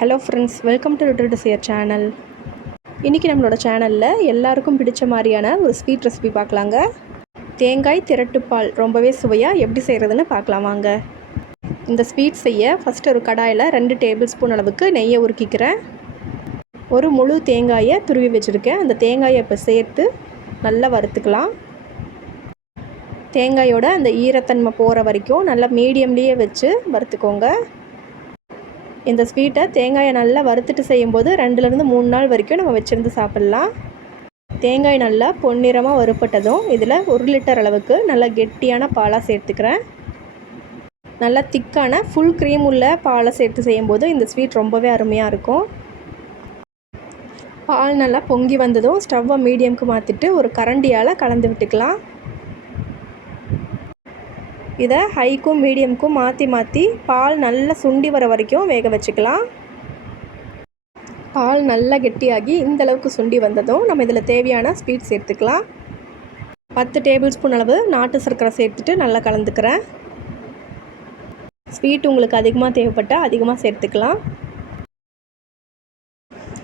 Hello friends welcome to little desire channel இன்றைக்கி நம்மளோட சேனலில் எல்லாருக்கும் பிடிச்ச மாதிரியான ஒரு ஸ்வீட் ரெசிபி பார்க்கலாங்க. தேங்காய் திரட்டுப்பால் ரொம்பவே சுவையாக எப்படி செய்கிறதுன்னு பார்க்கலாம் வாங்க. இந்த ஸ்வீட் செய்ய ஃபஸ்ட்டு ஒரு கடாயில் ரெண்டு டேபிள் ஸ்பூன் அளவுக்கு நெய்யை உருக்கிக்கிறேன். ஒரு முழு தேங்காயை துருவி வச்சுருக்கேன். அந்த தேங்காயை இப்போ சேர்த்து நல்லா வறுத்துக்கலாம். தேங்காயோட அந்த ஈரத்தன்மை போகிற வரைக்கும் நல்லா மீடியம்லேயே வச்சு வறுத்துக்கோங்க. இந்த ஸ்வீட்டை தேங்காயை நல்லா வறுத்துட்டு செய்யும்போது ரெண்டுலேருந்து மூணு நாள் வரைக்கும் நம்ம வச்சுருந்து சாப்பிட்லாம். தேங்காய் நல்லா பொன்னிறமாக வறுப்பட்டதும் இதில் ஒரு லிட்டர் அளவுக்கு நல்லா கெட்டியான பாலாக சேர்த்துக்கிறேன். நல்லா திக்கான ஃபுல் க்ரீம் உள்ள பாலை சேர்த்து செய்யும்போது இந்த ஸ்வீட் ரொம்பவே அருமையாக இருக்கும். பால் நல்லா பொங்கி வந்ததும் ஸ்டவ்வை மீடியம்க்கு மாற்றிட்டு ஒரு கரண்டியால் கலந்து விட்டுக்கலாம். இதை ஹைக்கும் மீடியமுக்கும் மாற்றி மாற்றி பால் நல்லா சுண்டி வர வரைக்கும் வேக வச்சுக்கலாம். பால் நல்லா கெட்டியாகி இந்த அளவுக்கு சுண்டி வந்ததும் நம்ம இதில் தேவையான ஸ்வீட் சேர்த்துக்கலாம். பத்து டேபிள் ஸ்பூன் அளவு நாட்டு சர்க்கரை சேர்த்துட்டு நல்லா கலந்துக்கிறேன். ஸ்வீட் உங்களுக்கு அதிகமாக தேவைப்பட்டால் அதிகமாக சேர்த்துக்கலாம்.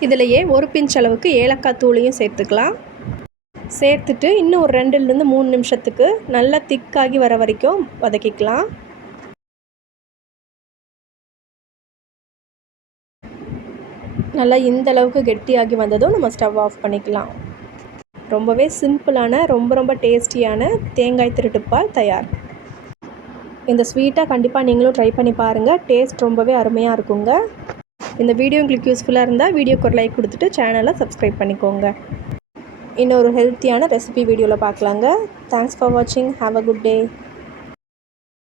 இதிலையே ஒரு பிஞ்ச் அளவுக்கு ஏலக்காய் தூளையும் சேர்த்துக்கலாம். சேர்த்துட்டு இன்னும் ஒரு ரெண்டுலேருந்து மூணு நிமிஷத்துக்கு நல்லா திக்காகி வர வரைக்கும் வதக்கிக்கலாம். நல்லா இந்த அளவுக்கு கெட்டியாகி வந்ததும் நம்ம ஸ்டவ் ஆஃப் பண்ணிக்கலாம். ரொம்பவே சிம்பிளான ரொம்ப ரொம்ப டேஸ்டியான தேங்காய் திருட்டுப்பால் தயார். இந்த ஸ்வீட்டாக கண்டிப்பாக நீங்களும் ட்ரை பண்ணி பாருங்கள் டேஸ்ட் ரொம்பவே அருமையாக இருக்குங்க. இந்த வீடியோ உங்களுக்கு யூஸ்ஃபுல்லாக இருந்தால் வீடியோக்கு ஒரு லைக் கொடுத்துட்டு சேனலை சப்ஸ்கிரைப் பண்ணிக்கோங்க. இன்னொரு ஹெல்த்தியான ரெசிபி வீடியோவில் பார்க்கலாங்க. தேங்க்ஸ் ஃபார் வாட்சிங் ஹாவ் அ குட் டே